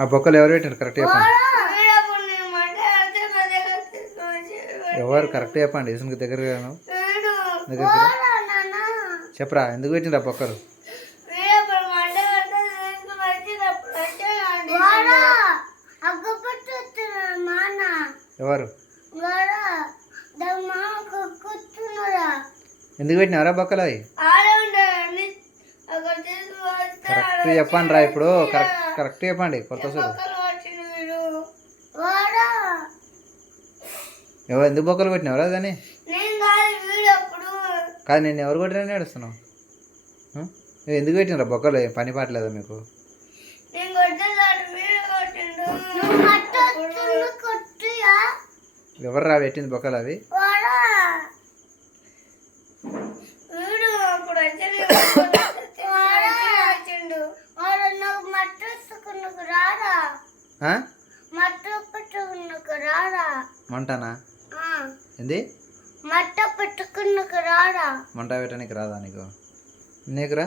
ఆ బొక్కలు ఎవరు పెట్టారు కరెక్ట్ చెప్పండి. ఎవరు కరెక్ట్ చెప్పండి. ఇసునికి దగ్గర దగ్గర చెప్పరా ఎందుకు పెట్టిండ్రు ఆ బొక్కలు? ఎవరు ఎందుకు పెట్టినారా బొక్కలు? అవి కరెక్ట్ చెప్పండి రా. ఇప్పుడు కరెక్ట్ చెప్పండి. కొత్త సూరు ఎవరు ఎందుకు బొక్కలు పెట్టినావురా దాన్ని? కాదు నేను ఎవరు కొట్టినా ఏడుస్తున్నావు? ఎందుకు పెట్టినరా బొక్కలు? పని పాటలేదా మీకు? ఎవరు రా పెట్టింది బొక్కలు అవి? మంటనా? ఏంది మంట పెట్టడానికి రాదా నీకు? నీకురా